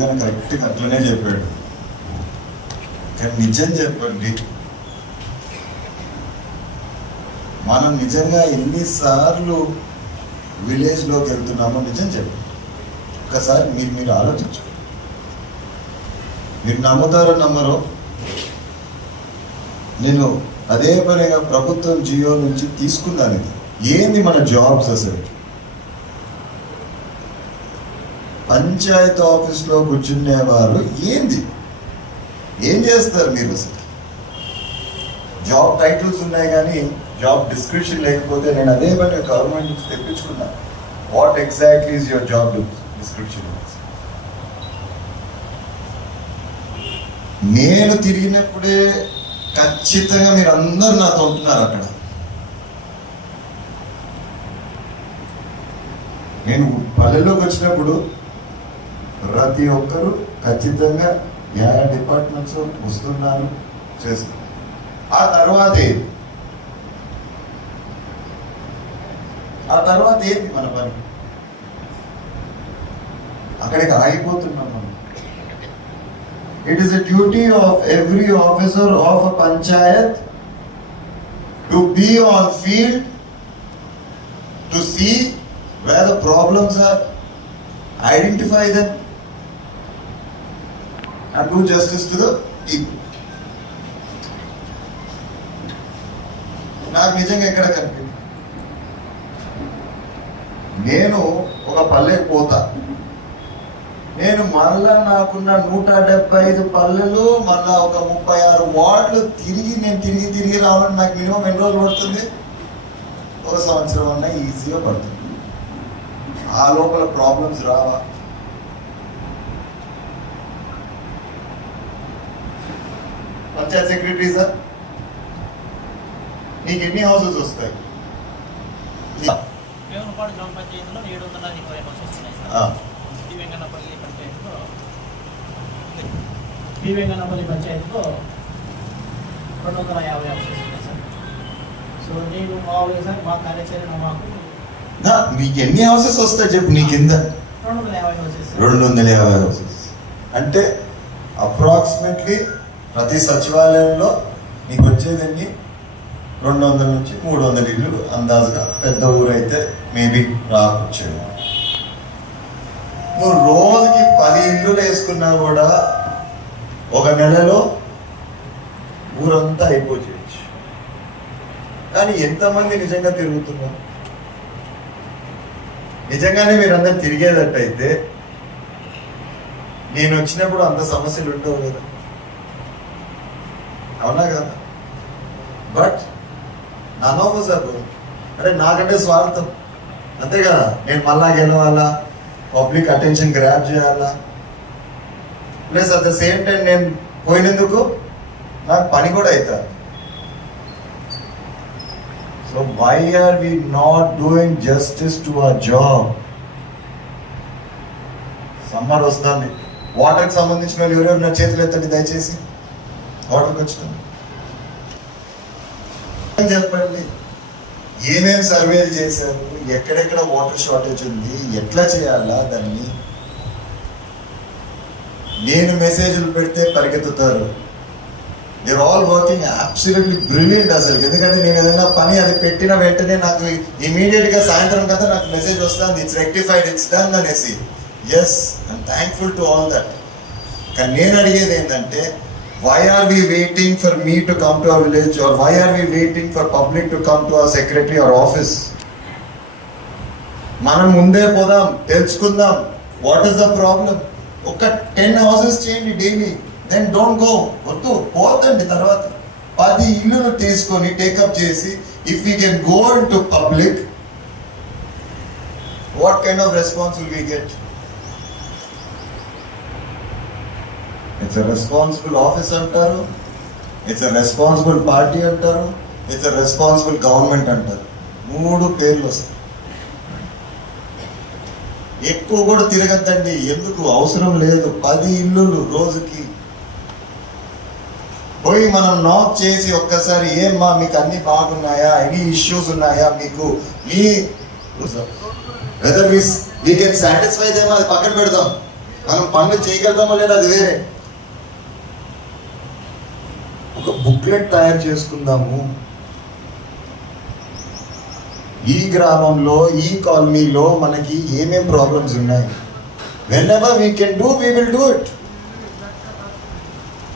గారు కరెక్ట్గా అట్లనే చెప్పాడు. కానీ నిజం చెప్పండి, మనం నిజంగా ఎన్నిసార్లు విలేజ్లోకి వెళ్తున్నామో నిజం చెప్పండి. ఒకసారి మీరు ఆలోచించు. మీరు నమ్ముతారో నమ్మరో, నేను అదే పనిగా ప్రభుత్వం జియో నుంచి తీసుకున్నాను. ఇది ఏంది మన జాబ్స్ అసలు? పంచాయతీ ఆఫీస్లో కూర్చునేవారు ఏంది, ఏం చేస్తారు మీరు అసలు? జాబ్ టైటిల్స్ ఉన్నాయి కానీ జాబ్ డిస్క్రిప్షన్ లేకపోతే నేను అదే పని గవర్నమెంట్ నుంచి తెప్పించుకున్నా. What exactly is your job description? నేను తిరిగినప్పుడే ఖచ్చితంగా మీరు అందరు నాతో ఉంటున్నారు అక్కడ. నేను పల్లెల్లోకి వచ్చినప్పుడు ప్రతి ఒక్కరు ఖచ్చితంగా డిపార్ట్మెంట్స్ వస్తున్నారు, చేస్తున్నారు. ఆ తర్వాత ఏంటి మన పని? అక్కడికి ఆగిపోతున్నాం మనం. It is a duty of every officer of a panchayat to be on field, to see where the problems are, identify them, and do justice to the people. నాకు నిజంగా ఎక్కడ కనిపించింది, నేను ఒక పల్లెకి పోతా, నేను మళ్ళా నాకున్న 175 పల్లెలు, మళ్ళా ఒక 36 వార్డులు నేను తిరిగి రావాలని నాకు మినిమం ఎన్ని రోజులు పడుతుంది? ఒక సంవత్సరం అన్నా ఈజీగా పడుతుంది. ఆ లోపల ప్రాబ్లమ్స్ రావా? పంచాయత్ సెక్రటరీ సార్, నీకు ఎన్ని హౌసెస్ వస్తాయి? వెంగనపల్లి పంచాయతీలో 250 హౌసెస్ ఉన్నాయి సార్. సో నేను మామూలుగా సార్ మా కార్యాచరణ మీకు ఎన్ని హౌసెస్ వస్తాయి చెప్పు? నీ కింద 250 హౌసెస్. 250 హౌసెస్ అంటే అప్రాక్సిమేట్లీ ప్రతి సచివాలయంలో నీకు వచ్చేదండి 200 నుంచి 300 ఇల్లు అందాజుగా. పెద్ద ఊరైతే మేబీ రాకొచ్చేది. నువ్వు రోజుకి 10 ఇల్లు వేసుకున్నా కూడా ఒక నెలలో ఊరంతా అయిపోవచ్చు. కానీ ఎంతమంది నిజంగా తిరుగుతున్నారు? నిజంగానే మీరందరూ తిరిగేటట్టయితే నేను వచ్చినప్పుడు అంత సమస్యలు ఉండవు కదా, అవునా కదా? But none of us are going. అంటే నాకంటే స్వార్థం, అంతే కదా. నేను మళ్ళా గెలవాలా, పబ్లిక్ అటెన్షన్ గ్రాప్ చేయాలా, plus at the same time నేను పోయినందుకు నాకు పని కూడా అవుతుంది. So why are we not doing justice to our job? Summer వస్తుంది, వాటర్కి సంబంధించిన వాళ్ళు ఎవరెవరు నా చేతులు ఎత్తండి దయచేసి. వాటర్కి వచ్చిన చెప్పండి, ఏమేమి సర్వేలు చేశారు, ఎక్కడెక్కడ వాటర్ షార్టేజ్ ఉంది, ఎట్లా చేయాలా దాన్ని? నేను మెసేజ్లు పెడితే పరిగెత్తుతారు. They all working absolutely brilliant అసలు. ఎందుకంటే నేను ఏదైనా పని అది పెట్టిన వెంటనే నాకు ఇమీడియట్గా సాయంత్రం కదా నాకు మెసేజ్ వస్తుంది, ఇట్స్ రెక్టిఫైడ్, ఇట్స్ డన్ అనేసి. Yes, I'm thankful to all that. కానీ నేను అడిగేది ఏంటంటే, why are we waiting for me to come to our village, or why are we waiting for public to come to our secretary or office? మనం ముందే పోదాం, తెలుసుకుందాం what is the problem. ఒక 10 houses చేయండి డైలీ, దెన్ డోంట్ గో. వద్దు, పోతండి. తర్వాత 10 ఇల్లును తీసుకొని టేకప్ చేసి, if we can go in to public, what kind of response will we get? It's a responsible office అంటారు, ఇట్స్ ఎ రెస్పాన్సిబుల్ పార్టీ అంటారు, it's a responsible government అంటారు. 3 పేర్లు వస్తాయి. ఎక్కువ కూడా తిరగద్దండి, ఎందుకు అవసరం లేదు. 10 ఇల్లులు రోజుకి పోయి మనం నాక్ చేసి ఒక్కసారి, ఏమ్మా మీకు అన్ని బాగున్నాయా, ఎనీ ఇష్యూస్ ఉన్నాయా మీకు, మీ వెదర్ వీ కెన్ సాటిస్ఫై దేమో అది పక్కన పెడదాం. మనం పనులు చేయగలుగుతామో లేదా అది వేరే. ఒక బుక్లెట్ తయారు చేసుకుందాము. ఈ గ్రామంలో ఈ కాలనీలో మనకి ఏమేం ప్రాబ్లమ్స్ ఉన్నాయి. whenever we can do we will do it.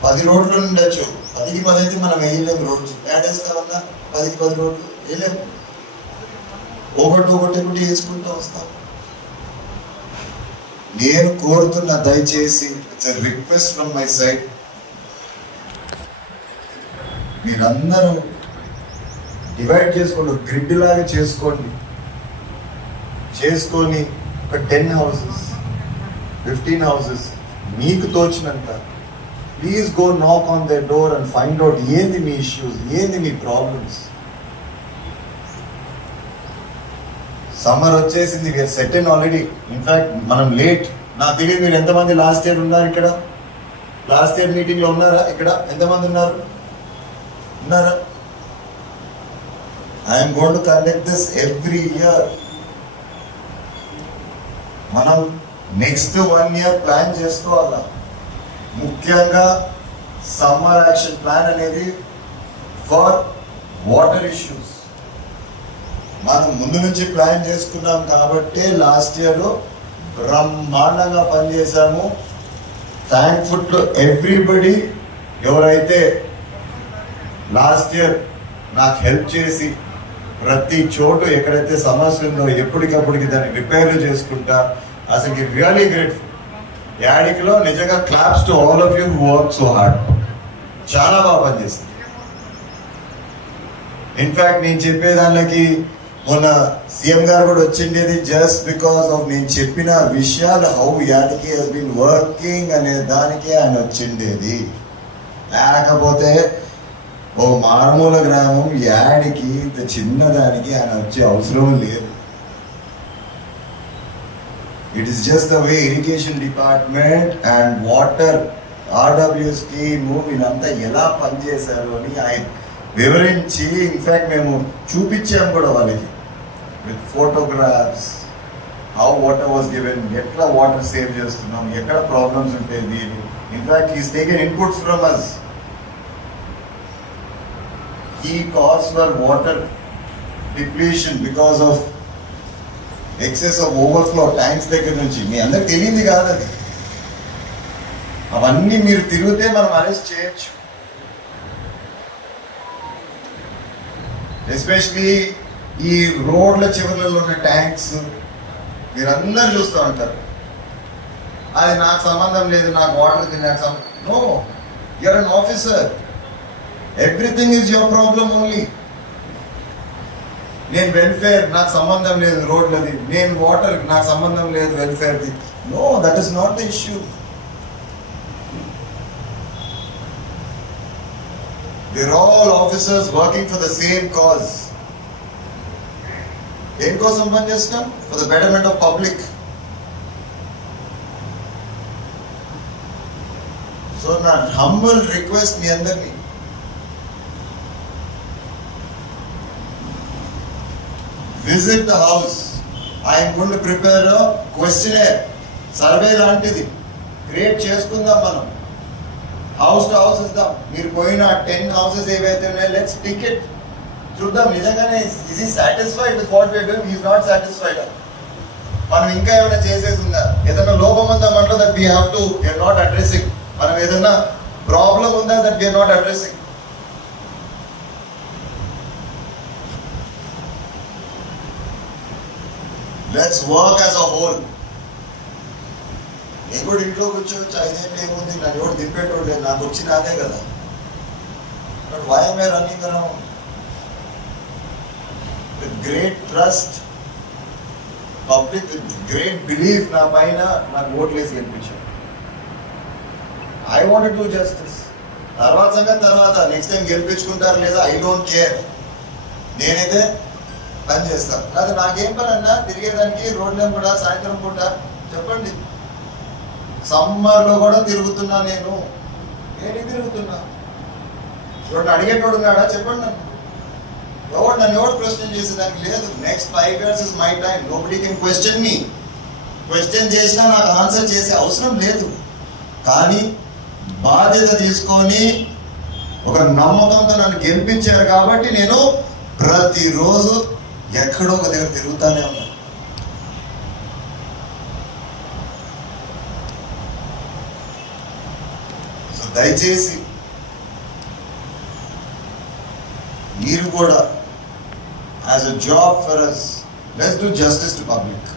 10 రోడ్లు ఉండొచ్చు, 10కి 10 అయితే మనం వేయలేము. రోడ్స్ యాడ్ వేస్తామన్నా 10కి 10 రోడ్లు వేయలేము. ఒకటి వేసుకుంటూ వస్తాం. నేను కోరుతున్న, దయచేసి it's a request from my side, మీరందరూ డివైడ్ చేసుకోండి, గ్రిడ్ లాగా చేసుకొని ఒక 10 houses 15 houses మీకు తోచినంత please go knock on the door and find out ఏంది మీ ఇష్యూస్, ఏంది మీ ప్రాబ్లమ్స్. సమ్మర్ వచ్చేసింది, we're set in already. In fact మనం లేట్. నాకు తెలియదు మీరు ఎంతమంది లాస్ట్ ఇయర్ ఉన్నారు ఇక్కడ, లాస్ట్ ఇయర్ మీటింగ్లో ఉన్నారా? ఇక్కడ ఎంతమంది ఉన్నారా? I'm going to conduct this every year. మనం నెక్స్ట్ 1 year ప్లాన్ చేసుకోవాలా. ముఖ్యంగా సమ్మర్ యాక్షన్ ప్లాన్ అనేది ఫర్ వాటర్ ఇష్యూస్. మనం ముందు నుంచి ప్లాన్ చేసుకున్నాం కాబట్టి లాస్ట్ ఇయర్లో బ్రహ్మాండంగా పనిచేసాము. థ్యాంక్ఫుల్ టు ఎవ్రీబడి ఎవరైతే లాస్ట్ ఇయర్ నాకు హెల్ప్ చేసి ప్రతి చోటు ఎక్కడైతే సమస్య ఉందో ఎప్పటికప్పటికి దాన్ని రిపేర్లు చేసుకుంటా. అసలు రియలీ గ్రేట్ఫుల్. యాడికిలో నిజంగా claps to all of you who work so hard. చాలా బాగా పనిచేస్తుంది. ఇన్ఫాక్ట్ నేను చెప్పేదానికి మొన్న సీఎం గారు కూడా వచ్చిండేది జస్ట్ బికాస్ ఆఫ్ నేను చెప్పిన విషయాలు, హౌ యాడికి హెస్ బీన్ వర్కింగ్ అనే దానికి ఆయన వచ్చిండేది. లేకపోతే ఓ మారుమూల గ్రామం యాడికి ఇంత చిన్నదానికి ఆయన వచ్చే అవసరం లేదు. It is just the way irrigation department and water RW scheme వీళ్ళంతా ఎలా పనిచేశారు అని ఆయన వివరించి, ఇన్ఫాక్ట్ మేము చూపించాము కూడా వాళ్ళకి with photographs, how water was given, ఎట్లా వాటర్ సేవ్ చేస్తున్నాం, ఎక్కడ ప్రాబ్లమ్స్ ఉంటాయి. In fact he's taken inputs from us. He caused for water depletion because of excess of overflow tanks దగ్గర నుంచి. మీ అందరికి తెలియంది కాదు అది. అవన్నీ మీరు తిరిగితే మనం అరెస్ట్ చేయొచ్చు. ఎస్పెషలీ ఈ రోడ్ల చివరలలో ఉన్న ట్యాంక్స్ మీరందరూ చూస్తూ ఉంటారు. అది నాకు సంబంధం లేదు, నాకు వాటర్ తిన్నాక no, you're an officer. Everything is your problem only. నేను వెల్ఫేర్ నాకు సంబంధం లేదు రోడ్లది, నేను వాటర్ నాకు సంబంధం లేదు వెల్ఫేర్ది. No, that is not the issue. We're all officers working for the same cause. దేనికోసం పని చేస్తాం? For the betterment of public. So నా humble request మీ అందరినీ, visit the house. I am going to prepare a questionnaire, survey లాంటిది create చేసుకుందాం. మనం house to house ఇద్దాం. మీరు పోయిన 10 houses ఏవైతే ఉన్నాయో లెట్స్ టికెట్ చూద్దాం. నిజంగానే is he satisfied with what we are doing? He is not satisfied. మనం ఇంకా ఏమైనా చేసేది ఉందా? ఏదైనా లోపం ఉందా మనలో that we have to we are not addressing? మనం ఏదైనా ప్రాబ్లం ఉందా that we are not addressing? Let's work as a whole. నేను కూడా ఇంట్లో కూర్చోవచ్చు, 5 ఏళ్ళు ఏముంది, నన్ను ఎవరు దింపేటోడు లేదు, నాకు వచ్చిన అదే కదా. But why am I running around? With great trust, public with great belief నా పైన నాకు ఓట్లేసి గెలిపించారు. I want to do justice. తర్వాత సంగతి తర్వాత, నెక్స్ట్ టైం గెలిపించుకుంటారు లేదా ఐ డోంట్ కేర్. నేనైతే పని చేస్తాను. అది నాకేం పని అన్నా తిరిగేదానికి రోడ్ల కూడా సాయంత్రం పూట చెప్పండి. సమ్మర్లో కూడా తిరుగుతున్నా నేను తిరుగుతున్నా. రోడ్డు అడిగేటోడు ఉన్నాడా చెప్పండి. నన్ను ఎవరు ప్రశ్న చేసేదానికి లేదు. Next 5 years is my time. Nobody can question me. Question చేసినా నాకు ఆన్సర్ చేసే అవసరం లేదు. కానీ బాధ్యత తీసుకొని ఒక నమ్మకంతో నన్ను గెలిపించారు కాబట్టి నేను ప్రతిరోజు ఎక్కడో ఒక దగ్గర తిరుగుతానే ఉన్నాను. సో దయచేసి మీరు కూడా as a job for us, let's do justice to public.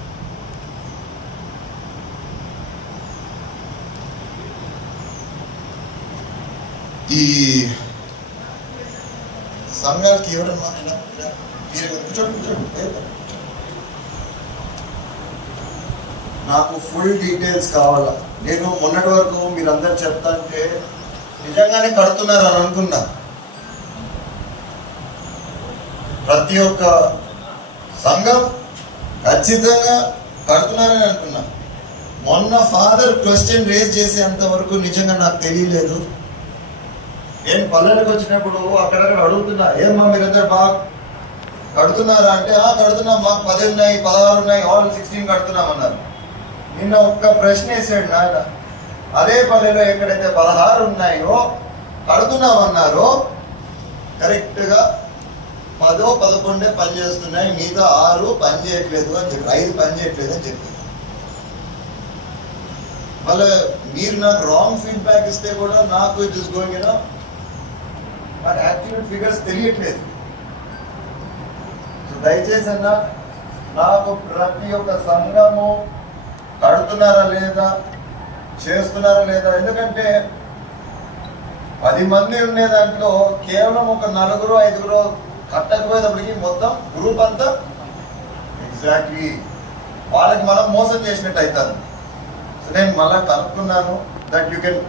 ఈ సంఘాలకి ఎవరన్నా మీరు కూర్చోండి. నాకు ఫుల్ డీటెయిల్స్ కావాలా. నేను మొన్నటి వరకు మీరందరూ చెప్తా అంటే నిజంగానే కడుతున్నారు అని అనుకున్నా. ప్రతి ఒక్క సంఘం ఖచ్చితంగా కడుతున్నారని అనుకున్నా. మొన్న ఫాదర్ క్వశ్చన్ రేజ్ చేసేంత వరకు నిజంగా నాకు తెలియలేదు. నేను పల్లెలకు వచ్చినప్పుడు అక్కడక్కడ అడుగుతున్నా, ఏమమ్మా మీరందరూ బాగా కడుతున్నారా అంటే కడుతున్నాం, మాకు 10 ఉన్నాయి, 16 ఉన్నాయి, ఆల్ 16 కడుతున్నామన్నారు. నిన్న ఒక్క ప్రశ్న వేసాడు నాయన, అదే పల్లెలో ఎక్కడైతే 16 ఉన్నాయో కడుతున్నామన్నారో కరెక్ట్గా 10, 11 పని చేస్తున్నాయి, మిగతా 6 పని చేయట్లేదు అని చెప్పి, 5 పని చేయట్లేదు అని చెప్పి. మళ్ళీ మీరు నాకు రాంగ్ ఫీడ్బ్యాక్ ఇస్తే కూడా నాకు ఇట్ ఇస్ గోయింగ్ యూనో మరి యాక్చువల్ ఫిగర్స్ తెలియట్లేదు. సో దయచేసి అన్న, నాకు ప్రతి ఒక్క సంఘము కడుతున్నారా లేదా, చేస్తున్నారా లేదా, ఎందుకంటే 10 మంది ఉండే దాంట్లో కేవలం ఒక 4, 5 కట్టకపోయేటప్పటికి మొత్తం గ్రూప్ అంతా ఎగ్జాక్ట్లీ వాళ్ళకి మనం మోసం చేసినట్టు అవుతారు. సో నేను మళ్ళీ కనుక్కున్నాను దట్ యూ కెన్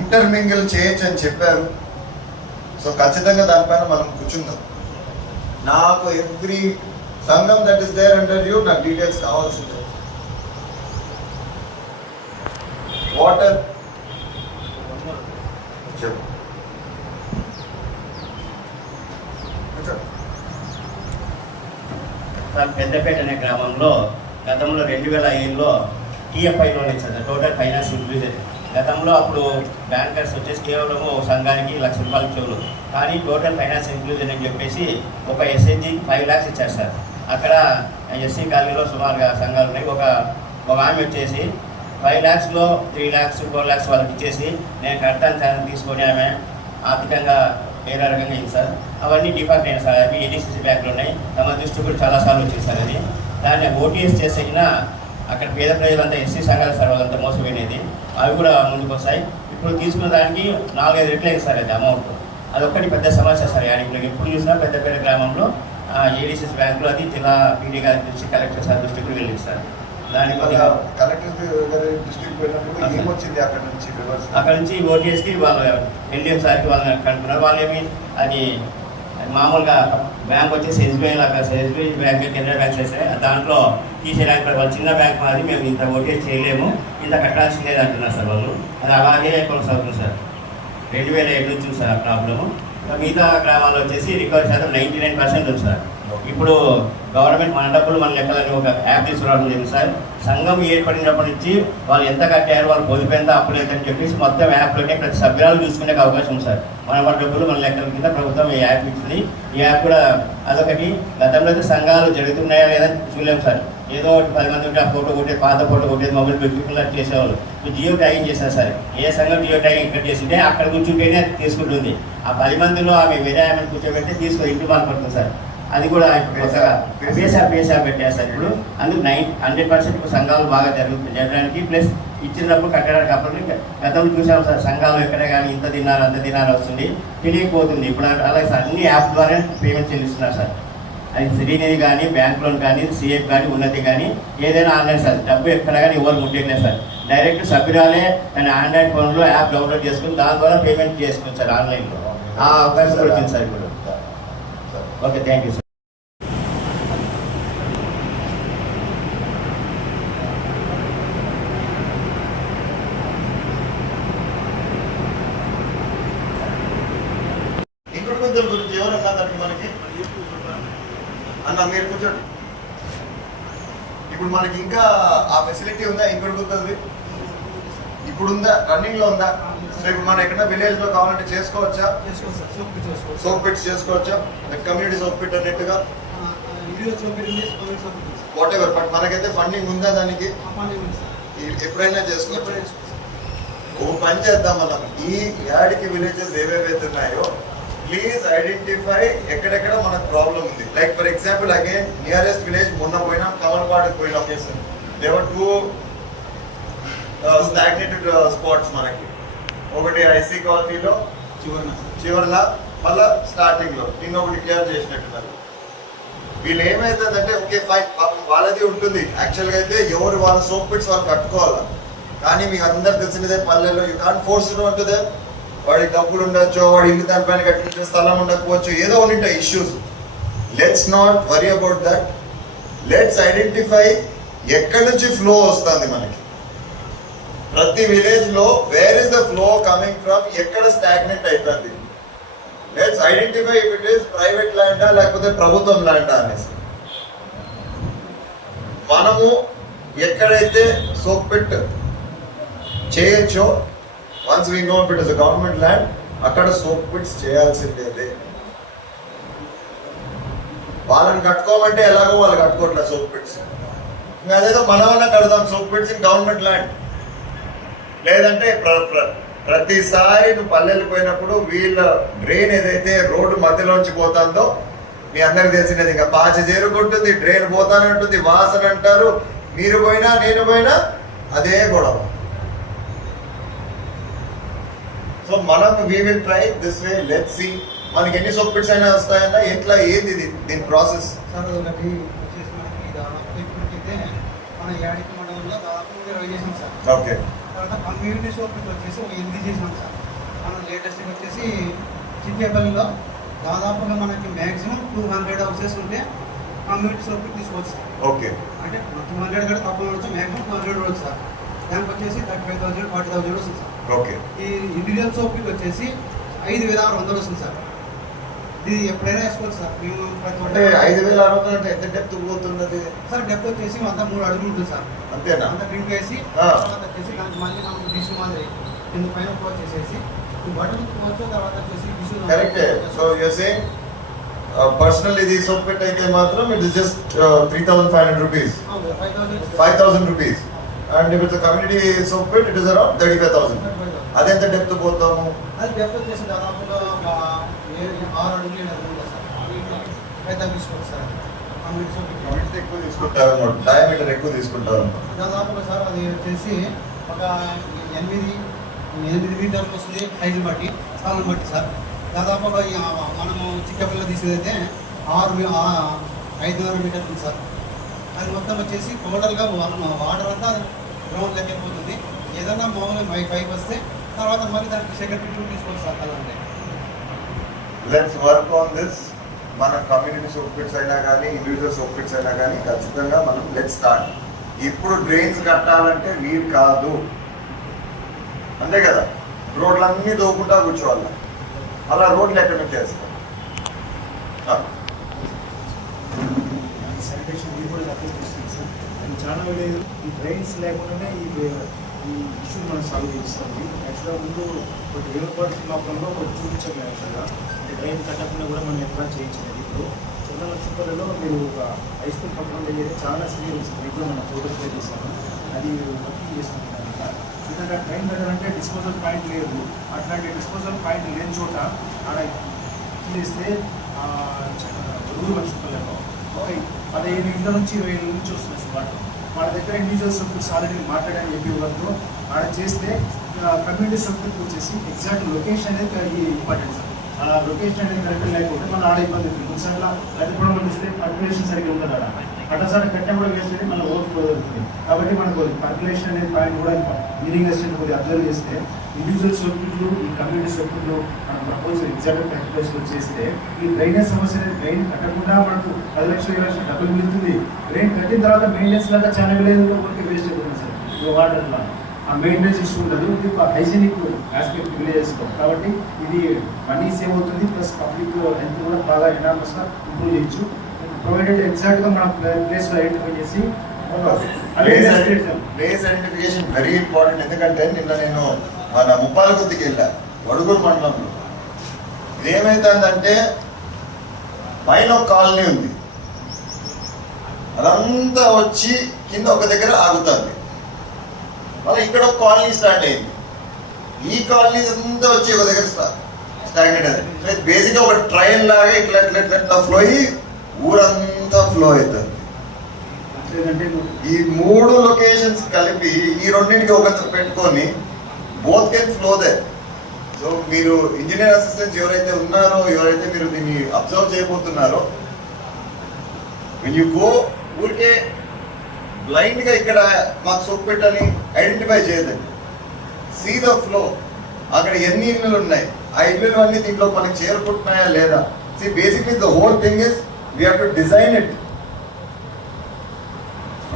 ఇంటర్మింగిల్ చేయొచ్చు అని చెప్పారు. సో ఖచ్చితంగా దానిపైన మనం కూర్చుందాం. నాకు ఎవ్రీ సంఘం that is there under you నాకు డీటెయిల్స్ కావాల్సిందే. వాటర్ చెప్పు. సార్, పెద్దపేట అనే గ్రామంలో గతంలో 2005లో టీఎఫ్ఐ లోన్ ఇచ్చారు సార్, టోటల్ ఫైనాన్స్ ఇంక్లూజెడ్. గతంలో అప్పుడు బ్యాంకర్స్ వచ్చేసి కేవలం ఒక సంఘానికి ₹1,00,000 ఇచ్చేవాళ్ళు. కానీ టోటల్ ఫైనాన్స్ ఇంక్లూజన్ అని చెప్పేసి ఒక ఎస్హెచ్జి 5 lakhs ఇచ్చారు సార్. అక్కడ ఎస్సీ కాలనీలో సుమారుగా సంఘాలు ఉన్నాయి. ఒక ఆమె వచ్చేసి 5 lakhsలో 3 lakhs 4 lakhs వాళ్ళకి ఇచ్చేసి నేను కడతాను సార్ తీసుకొని ఆమె ఆర్థికంగా వేరే రకంగా అయింది సార్. అవన్నీ డిఫాల్ట్ అయినాయి సార్. అవి ఏడీసీసీ బ్యాంకులు ఉన్నాయి. తమ దృష్టి కూడా చాలాసార్లు వచ్చింది సార్. అది దాన్ని ఓటీఎస్ చేసినా అక్కడ పేద ప్రజలంతా ఎస్సీ సంఘాల సార్ వాళ్ళంతా మోసపోయినది. అవి కూడా ముందుకు వస్తాయి. ఇప్పుడు తీసుకున్న దానికి 4-5 రెట్లు అయింది సార్ అది అమౌంట్. అదొక్కటి పెద్ద సమస్య సార్. ఇప్పుడు ఎప్పుడు చూసినా పెద్దపేట గ్రామంలో ఏడీసీసీ బ్యాంకులో అది జిల్లా పీడీ గారి దృష్టి, కలెక్టర్ సార్ దృష్టికి కూడా వెళ్ళింది సార్. దానికి అక్కడ నుంచి ఓటీఎస్కి వాళ్ళు ఎల్డిఎం సార్కి వాళ్ళని కనుక్కున్నారు. వాళ్ళు ఏమి అది మామూలుగా బ్యాంక్ వచ్చేసి ఎస్బీఐ లాగా, ఎస్బీఐ బ్యాంక్ కెనరా బ్యాంక్ చేస్తాయి. దాంట్లో తీసేయడానికి వాళ్ళు చిన్న బ్యాంక్ మాది, మేము ఇంత ఓటీఎస్ చేయలేము, ఇంత కట్టాల్సి లేదు అంటున్నారు సార్ వాళ్ళు. అది అలాగే కొనసాగుతుంది సార్. 2007 నుంచి సార్ ఆ ప్రాబ్లము. మిగతా గ్రామాల్లో వచ్చేసి రికవరీ శాతం 99% ఉంది సార్. ఇప్పుడు గవర్నమెంట్ మన డబ్బులు మన లెక్కలని ఒక యాప్ తీసుకురావడం లేదు సార్. సంఘం ఏర్పడినప్పటి నుంచి వాళ్ళు ఎంత కట్టారు, వాళ్ళు పొదుపు ఎంత, అప్పులు ఎంత అని చెప్పేసి మొత్తం యాప్లోనే ప్రతి సభ్యురాలు చూసుకునే అవకాశం ఉంది సార్. మన డబ్బులు మన లెక్కల కింద ప్రభుత్వం ఈ యాప్ ఇచ్చింది. ఈ యాప్ కూడా అదొకటి. గతంలో అయితే సంఘాలు జరుగుతున్నాయా లేదా చూడలేము సార్. ఏదో 10 మంది ఉంటే ఆ ఫోటో కొట్టేది, పాత ఫోటో కొట్టేది, మొబైల్ పెట్టుకుని చేసేవాళ్ళు. జియో ట్యాగింగ్ చేశారు సార్. ఏ సంఘం జియో ట్యాగింగ్ ఇక్కడ చేసింటే అక్కడ కూర్చుంటేనే తీసుకుంటుంది. ఆ 10 మందిలో ఆమె వేరే ఆమెను కూర్చోబెట్టి తీసుకొని ఇంటి బాగా పడుతుంది సార్. అది కూడా కొత్తగా పేసా పెట్టారు సార్. ఇప్పుడు అందుకు 100% ఇప్పుడు సంఘాలు బాగా జరగడానికి ప్లస్ ఇచ్చినప్పుడు కట్టడానికి. అప్పటికి గతంలో చూసాం సార్, సంఘాలు ఎక్కడే కానీ ఇంత తిన్నారు అంత తిన్నారు వస్తుంది, తెలియకపోతుంది. ఇప్పుడు అలాగే సార్ అన్ని యాప్ ద్వారా పేమెంట్ చెల్లిస్తున్నారు సార్. అది శ్రీనిధి కానీ, బ్యాంక్ లోన్ కానీ, సిఎఫ్ కానీ, ఉన్నతి కానీ ఏదైనా ఆన్లైన్ సార్. డబ్బు ఎక్కడ కానీ ఎవరు ముట్టలేదు సార్. డైరెక్ట్ సభ్యురాలే తన ఆండ్రాయిడ్ ఫోన్లో యాప్ డౌన్లోడ్ చేసుకుని దాని ద్వారా పేమెంట్ చేసుకోవచ్చు సార్ ఆన్లైన్లో. ఆ అవకాశం కూడా వచ్చింది సార్ ఇప్పుడు. Okay, thank you sir. ఇంకుడుగుంతల గురించి ఎవరన్నా దానికి మనకి అన్న మీరు కూర్చోండి. ఇప్పుడు మనకి ఇంకా ఆ ఫెసిలిటీ ఉందా ఇంకొడుకుతుంది ఇప్పుడు ఉందా రన్నింగ్ లో ఉందా? సో ఇప్పుడు మనం ఎక్కడైనా విలేజ్ లో కావాలంటే చేసుకోవచ్చా? చేసుకోవచ్చు సార్, సోప్ పిట్ చేసుకోవచ్చు. సోప్ పిట్స్ చేసుకోవచ్చా? కమ్యూనిటీ సోప్ పిట్ అన్నట్టుగా ఇండివిజువల్ సోప్ పిట్ ఉంది, కమ్యూనిటీ సోప్ పిట్ ఉంది సార్. వాట్ ఎవర్, బట్ మనకైతే ఫండింగ్ ఉందా దానికి? ఫండింగ్ ఉంది సార్. ఎప్పుడైనా చేసుకోవచ్చు. ఓ పని చేద్దాం మనం, ఈ యాడ్కి విలేజెస్ ఏవేవైతే ఉన్నాయో ప్లీజ్ ఐడెంటిఫై ఎక్కడెక్కడ మనకు ప్రాబ్లం ఉంది. Like for example again nearest village మొన్న పోయినాం, కమలపాడుకు పోయినాం. దేవర్ టూ స్టాగ్నేటెడ్ స్పాట్స్ మనకి. ఒకటి ఐసీ కాలనీలో చివరిలో, మళ్ళా స్టార్టింగ్ లో నిన్న ఒకటి క్లియర్ చేసినట్టున్నారు. వీళ్ళు ఏమైతుందంటే ఓకే ఫైన్, పాపం వాళ్ళది ఉంటుంది. యాక్చువల్గా అయితే ఎవరు వాళ్ళ సోప్ పిట్స్ వాళ్ళు కట్టుకోవాలా, కానీ మీకు అందరు తెలిసినదే పల్లెల్లో you can't force it on to them. వాడికి డబ్బులు ఉండొచ్చు, వాడి ఇల్లు దానిపైన కట్టించే స్థలం ఉండకపోవచ్చు, ఏదో ఉంటాయి issues. Let's not worry about that. Let's identify ఎక్కడి నుంచి ఫ్లో వస్తుంది మనకి. ప్రతి విలేజ్ లో where is the flow coming from, ఎక్కడ స్టాగ్నెంట్ అవుతుంది. Let's identify if it is private ల్యాండా లేకపోతే ప్రభుత్వం ల్యాండా అనేసి. మనము ఎక్కడైతే సోప్ పిట్ చేయొచ్చో, once we know if it is a government land, అక్కడ సోప్ పిట్స్ చేయాల్సిందే. వాళ్ళని కట్టుకోమంటే ఎలాగో వాళ్ళు కట్టుకోవట్లేదు సోప్ పిట్స్. ఇంకా అదేదో మనమన్నా కడదాం soap pits in government land. లేదంటే ప్రతిసారి నువ్వు పల్లెలకు పోయినప్పుడు వీళ్ళ డ్రైన్ ఏదైతే రోడ్డు మధ్యలోంచి పోతుందో మీ అందరికి తెలిసినది, ఇంకా పాచ చేరుకుంటుంది, డ్రైన్ పోతానంటుంది, వాసన అంటారు. మీరు పోయినా నేను పోయినా అదే గొడవ. సో మనం we will try this way, let's see మనకి ఎన్ని సోప్ పిట్స్ అయినా వస్తాయన్నా ఎట్లా ఏంది దీని ప్రాసెస్. సార్ ఒకటి వచ్చేసి మనకి దాదాపు ఇప్పటికైతే మన యాడికి మండలంలో దాదాపు 20 చేసాం సార్. ఓకే. తర్వాత కమ్యూనిటీ సోప్ పిట్ వచ్చేసి ఒక 8 చేసాం సార్. మనం లేటెస్ట్గా వచ్చేసి చిట్టేపల్లిలో దాదాపుగా మనకి మ్యాక్సిమం 200 హౌసెస్ ఉంటే కమ్యూనిటీ సోప్ పిట్ తీసుకోవచ్చు సార్. ఓకే. అంటే 200 కంటే తక్కువ ఉండొచ్చు, మ్యాక్సిమం 200 ఉండొచ్చు సార్. దానికి వచ్చేసి 35,000 40,000 వస్తుంది సార్. ఓకే. ఈ ఇండివిజువల్ సోప్ పిట్ వచ్చేసి 5,600 వస్తుంది సార్. ఇది ఎప్పుడైనా వేసుకోవచ్చు సార్. మేము అంటే 5,600 అంటే ఎంత డెప్త్ పోతున్నది సార్? డెప్త్ వచ్చేసి 103 అడుగులు ఉంటుంది సార్. అంతేనా? అంత డ్రింక్ వేసి తర్వాత వచ్చేసి దానికి మళ్ళీ మనం డిష్ మాదిరి కింద పైన క్లోజ్ చేసేసి బటన్ క్లోజ్, తర్వాత వచ్చేసి డిష్. కరెక్టే. సో యు సేయింగ్ పర్సనల్ ఇది సోప్ పిట్ అయితే మాత్రం ఇట్ ఇస్ జస్ట్ 3,500 రూపీస్, 5,000 రూపీస్. And if it's community soap pit it is around 35,000. అదెంత డెప్త్ పోతాము? అది డెప్త్ వచ్చేసి దాదాపుగా 6 అడుగులు 7 అడుగులు సార్. పెద్ద తీసుకోవచ్చు సార్. కమ్యూనిటీ సోప్ పిట్ ఎక్కువ తీసుకుంటారు, డయామీటర్ ఎక్కువ తీసుకుంటారు దాదాపుగా సార్. అది వచ్చేసి ఒక 8 మీటర్లు వస్తుంది సైజుని బట్టి, స్థానం బట్టి సార్. దాదాపుగా మనము చిక్కపిల్ల తీసేదైతే 500 మీటర్లు ఉంది సార్. అది మొత్తం వచ్చేసి టోటల్గా వాటర్ అంతా గ్రౌండ్ లెక్క అయిపోతుంది. ఏదన్నా మామూలుగా పైకి వస్తే తర్వాత మళ్ళీ దానికి సెకండ్ పిట్ తీసుకోవచ్చు సార్. కదండి, లెట్స్ వర్క్ ఆన్ దిస్. మన కమ్యూనిటీ సోప్ పిట్స్ అయినా కానీ ఇండివిజువల్ సోప్ పిట్స్ అయినా కానీ ఖచ్చితంగా మనం లెట్స్ స్టార్ట్. ఇప్పుడు డ్రైన్స్ కట్టాలంటే వీలు కాదు, అంతే కదా. రోడ్లన్నీ దోకుంటా కూర్చోవాలి, అలా రోడ్లు ఎక్కడి నుంచి వేస్తాం? శానిటేషన్ ఇది కూడా తక్కువ వస్తుంది సార్. అండ్ చాలా లేదు, ఈ డ్రైన్స్ లేకుండానే ఈ ఇష్యూ మనం సాల్వ్ చేస్తుంది. యాక్చువల్గా ముందు ఒకటి వేరుపాటులో ఒకటి చూపించాము యాక్చువల్గా, అంటే డ్రైన్ కట్టకుండా కూడా మనం ఎక్కడ చేయించినది. ఇప్పుడు చిన్న లక్షపల్లిలో మీరు ఒక హై స్కూల్ పక్కన వెళ్ళేది చాలా సివియర్ వస్తుంది. ఇప్పుడు మనం ఫోటోస్ పే చేస్తాము, అది వర్కింగ్ చేస్తుంది. ఎందుకంటే ట్రైన్ కట్టాలంటే డిస్పోజల్ పాయింట్ లేదు. అట్లాంటి డిస్పోజల్ పాయింట్ లేని చోట ఆడ చేస్తే ఊరు లక్షపల్లిలో 15 ఇళ్ళ నుంచి 20 ఇళ్ళ నుంచి వస్తుంది సార్. వాళ్ళ దగ్గర ఇండివిజువల్ సబ్జెక్ట్స్ ఆల్రెడీ మాట్లాడని చెప్పి వాళ్ళతో ఆడ చేస్తే కమ్యూనిటీ సబ్జెక్ట్ వచ్చేసి ఎగ్జాక్ట్ లొకేషన్ అనేది ఇంపార్టెంట్ సార్. ఆ లొకేషన్ అనేది కరెక్ట్ లేకపోతే మన ఆడ ఇబ్బంది అవుతుంది. కొన్నిసార్లు అది కూడా మనం ఇస్తే పర్కులేషన్ సరిగ్గా ఉంటుంది. ఆడ అట్టసారి కట్టిన కూడా వేస్ట్ అయితే మన ఓవర్ఫ్లో జరుగుతుంది. కాబట్టి మనకు పర్కులేషన్ అనేది పాయింట్ కూడా మీనింగ్ ఎస్టేట్ కొద్దిగా అబ్జర్వ్ చేస్తే ఇండివిజువల్ సబ్జెక్టులు ఈ కమ్యూనిటీ సబ్జెక్టులు మనం ప్రపోజ్ ఎగ్జాక్ట్ క్యాలిక్యులేషన్ చేస్తే ఈ డ్రైనేజ్ సమస్య అనేది డ్రైన్ కట్టకుండా మనకు 10 లక్షలు 20 లక్షలు డబ్బులు మిగులుతుంది. డ్రైన్ కట్టిన తర్వాత మెయింటెనెన్స్ లాగా చాలా విలేజ్ ఊరికి వేస్ట్ అయిపోతుంది సార్. వాటర్లో ఆ మెయింటెనెన్స్ ఇష్యూ ఉండదు. ఇది ఒక హైజీనిక్ ఆస్పెక్ట్ విలేజెస్లో. కాబట్టి ఇది మనీ సేవ్ అవుతుంది, ప్లస్ పబ్లిక్ హెల్త్ కూడా బాగా ఎనామస్గా ఇంప్రూవ్ చేయొచ్చు. ప్రొవైడెడ్ ఎగ్జాక్ట్గా మన ప్లేస్లో ఐడెంటిఫై చేసి ప్లేస్ ఐడెంటిఫికేషన్ వెరీ ఇంపార్టెంట్. ఎందుకంటే నిన్న నేను మన ముప్పాలగుత్తికి వెళ్ళా, వడుగురు మండలంలో. ఇదేమైతుందంటే పైన ఒక కాలనీ ఉంది, అదంతా వచ్చి కింద ఒక దగ్గర ఆగుతుంది. మళ్ళీ ఇక్కడ ఒక కాలనీ స్టార్ట్ అయింది, ఈ కాలనీ అంతా వచ్చి ఒక దగ్గర స్టాగ్నేట్ అయింది. బేసిక్గా ఒక ట్రైన్ లాగా ఇట్లా ఇట్లా ఇట్లా ఇట్లా ఫ్లో అయ్యి ఊరంతా ఫ్లో అవుతుంది. ఈ 3 లొకేషన్స్ కలిపి ఈ రెండింటికి ఒక పెట్టుకొని both can flow they. So మీరు ఇంజనీర్ అసిస్టెంట్స్ ఎవరైతే ఉన్నారో, ఎవరైతే మీరు దీన్ని అబ్జర్వ్ చేయబోతున్నారో, వెన్ యూ గో ఊరికే బ్లైండ్ గా ఇక్కడ మాకు సోప్ పెట్టని ఐడెంటిఫై చేయదండి. See the flow. అక్కడ ఎన్ని ఇళ్ళు ఉన్నాయి, ఆ ఇళ్ళు అన్ని దీంట్లో మనకి చేరుకుంటున్నాయా లేదా. See basically the whole thing is we have to design it.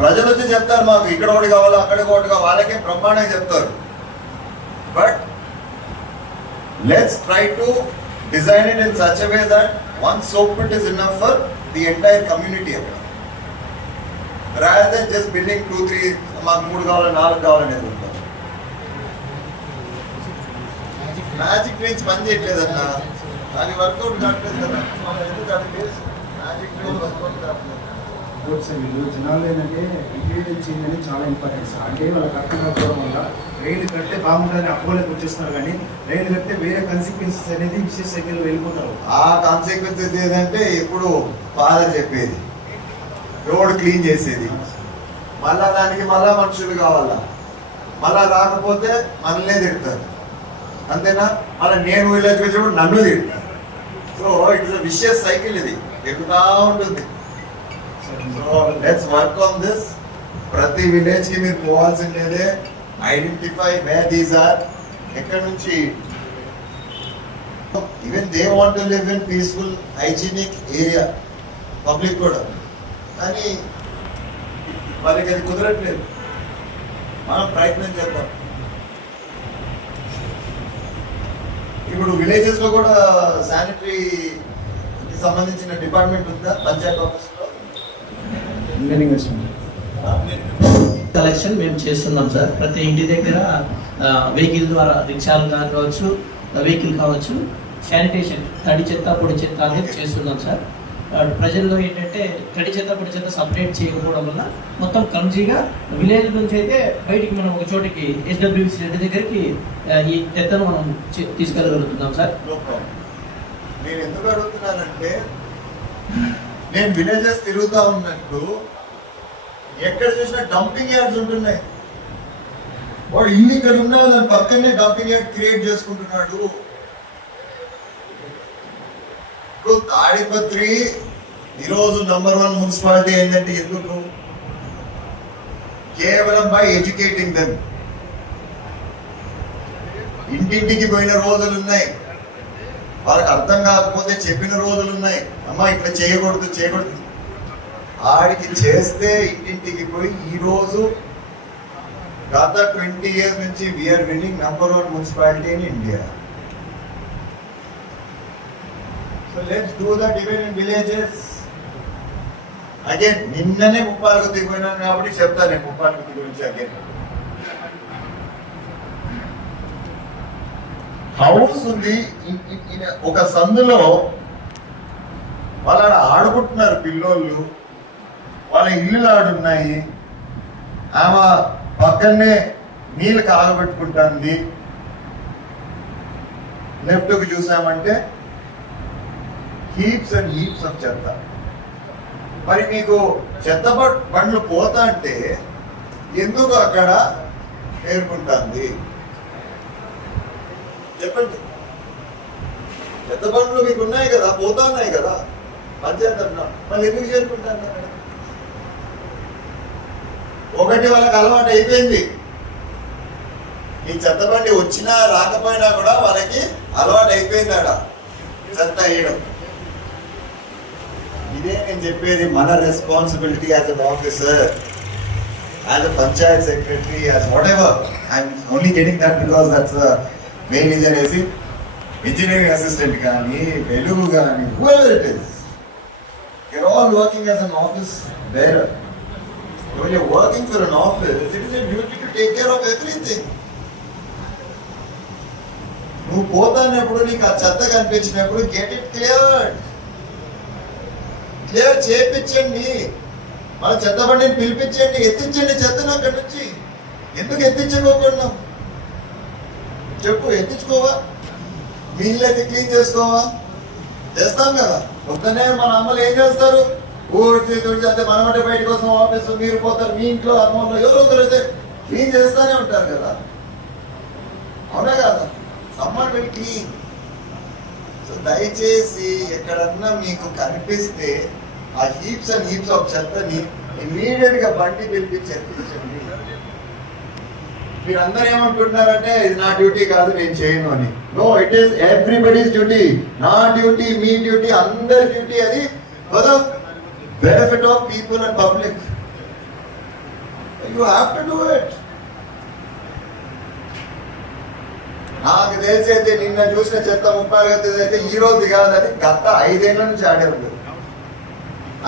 ప్రజలు వచ్చి చెప్తారు మాకు ఇక్కడ ఒకటి కావాలా, అక్కడ ఒకటి కావాలి, వాళ్ళకే బ్రహ్మాండంగా చెప్తారు. But let's try to design it in such a way that one soap pit is enough for the entire community. అక్కడ rather than just building 2-3 మాకు 3 కావాలి 4 కావాలనేది ఉంటుంది. మ్యాజిక్ ట్రైన్స్ పని చేయట్లేదన్నా, అది వర్కౌట్ కావట్లేదు కదా. ఎందుకు అది మ్యాజిక్ ట్రైన్ వర్కౌట్ కావట్లేదు. వీళ్ళు జనాలు ఏంటంటే ఇంటెలిజెన్స్ చేంజ్ అనేది చాలా ఇంపార్టెంట్ సార్. అంటే వాళ్ళకి అర్థం కాకపోవడం వల్ల రైలు కడితే బాగుంటుందని అప్పుకోలేక వచ్చేస్తున్నారు, కానీ రైలు కడితే వేరే కాన్సిక్వెన్సెస్ అనేది విశేష సైకిల్ వెళ్ళిపోతారు. ఆ కాన్సిక్వెన్సెస్ ఏదంటే ఇప్పుడు ఫాదర్ చెప్పేది, రోడ్ క్లీన్ చేసేది, మళ్ళా దానికి మళ్ళా మనుషులు కావాలా, మళ్ళా రాకపోతే మనల్నే తిడతారు, అంతేనా. మళ్ళీ నేను విలేజ్కి వచ్చినప్పుడు నన్ను తిడతారు. So it's a vicious cycle, ఇది ఎక్కుతా ఉంటుంది. So let's work on this. ప్రతి విలేజ్ కి మీరు పోవాల్సిందేదే ఐడెంటిఫై వేర్ దీస్ ఆర్, ఎక్కడి నుంచి. Even they want to live in peaceful hygienic area, public కూడా, కానీ వాళ్ళకి అది కుదరట్లేదు. మనం ప్రయత్నం చేద్దాం. ఇప్పుడు విలేజెస్ లో కూడా శానిటరీ సంబంధించిన డిపార్ట్మెంట్ ఉందా పంచాయత్ ఆఫీస్ లో? కలెక్షన్ మేము చేస్తున్నాం సార్. ప్రతి ఇంటి దగ్గర వెహికల్ ద్వారా, రిక్షాలు కావచ్చు, వెహికల్ కావచ్చు, శానిటేషన్, తడి చెత్త పొడి చెత్త అనేది చేస్తున్నాం సార్. ప్రజల్లో ఏంటంటే తడి చెత్త పొడి చెత్త సపరేట్ చేయకపోవడం వల్ల మొత్తం కమ్జీగా విలేజ్ నుంచి అయితే బయటికి మనం ఒక చోటికి SWC దగ్గరికి ఈ చెత్తను మనం తీసుకెళ్ళగలుగుతున్నాం సార్. నేను ఎందుకు అడుగుతున్నానంటే, నేను విలేజెస్ తిరుగుతా ఉన్నట్టు ఎక్కడ చూసినా డంపింగ్ యార్డ్స్ ఉంటున్నాయి. వాడు ఇల్లు ఇక్కడ ఉన్నా దాని పక్కనే డంపింగ్ యార్డ్ క్రియేట్ చేసుకుంటున్నాడు. ఇప్పుడు తాడిపత్రి ఈరోజు #1 మున్సిపాలిటీ ఏంటంటే ఎందుకు? కేవలం బై ఎడ్యుకేటింగ్ దెమ్. ఇంటింటికి పోయిన రోజులు ఉన్నాయి, వాళ్ళకి అర్థం కాకపోతే చెప్పిన రోజులు ఉన్నాయి. అమ్మా ఇట్లా చేయకూడదు చేయకూడదు, ఆడికి చేస్తే ఇంటింటికి పోయి ఈరోజు గత 20 years నుంచి we're winning #1 municipality in India. So let's do that even in villages. Again, నిన్ననే ముప్పాలగుత్తికి పోయినాను కాబట్టి చెప్తాను నేను ముప్పాలగుత్తి గురించి. అగైన్ హౌస్ ఉంది, ఒక సందులో వాళ్ళ ఆడుకుంటున్నారు పిల్లోళ్ళు, వాళ్ళ ఇల్లు ఆడున్నాయి, ఆమె పక్కనే నీళ్ళు కాగబెట్టుకుంటుంది. లెఫ్ట్కి చూసామంటే హీప్స్ అండ్ హీప్స్ ఆఫ్ చెత్త. మరి మీకు చెత్త బండ్లు పోతా అంటే ఎందుకు అక్కడ పేర్కొంటుంది చెప్పండి? చెత్త బండ్లు మీకు ఉన్నాయి కదా, పోతా ఉన్నాయి కదా పంచాయతీ అన్నా, మళ్ళీ ఎందుకు చేరుకుంటాను అక్కడ? ఒకటి వాళ్ళకి అలవాటు అయిపోయింది. ఈ చెత్త బండి వచ్చినా రాకపోయినా కూడా వాళ్ళకి అలవాటు అయిపోయింది ఆడ చెత్త వేయడం. ఇదే నేను చెప్పేది, మన responsibility as an officer, as a Panchayat secretary, as what ever. I'm only getting that because that's the main reason. వేసి ఇంజనీరింగ్ అసిస్టెంట్ కానీ, వెలుగు కానీ, whoever it is, you're all working as an office bearer. When you're working for an office, it is a duty to take care of everything. నువ్వు పోతాన్నప్పుడు నీకు ఆ చెత్త కనిపించినప్పుడు get it clear చేయించండి. మన చెత్త బండిని పిలిపించండి, ఎత్తించండి చెత్తను అక్కడి నుంచి. ఎందుకు ఎత్తించుకోకుండా చెప్పు, ఎత్తించుకోవా? మీ ఇల్లు అయితే క్లీన్ చేసుకోవా? చేస్తాం కదా. పొద్దునే మన అమ్మలు ఏం చేస్తారు, ఊడ్చి తుడిచి అంటే మనమంటే బయటకు వస్తాం, ఆఫీస్ మీరు పోతారు, మీ ఇంట్లో అమ్మలో ఎవరో ఒకరు అయితే క్లీన్ చేస్తూనే ఉంటారు కదా, అవునా కదా? Summer will clean. సో దయచేసి ఎక్కడన్నా మీకు కనిపిస్తే ఆ హీప్స్ అండ్ హీప్స్ ఆఫ్ చెత్తని ఇమీడియట్ గా బండి పిలిపించి ఎత్తించండి. మీరందరూ ఏమనుకుంటున్నారంటే ఇది నా డ్యూటీ కాదు, నేను చేయను అని. No, it is everybody's duty. నా డ్యూటీ, మీ డ్యూటీ, అందరి డ్యూటీ. అది for the benefit of people and public. You have to do it. నాకు తెలిసి అయితే నిన్న చూసిన చెత్త 30 అయితే ఈ రోజు కాదని గత 5 ఏళ్ల నుంచి ఆడే ఉంది.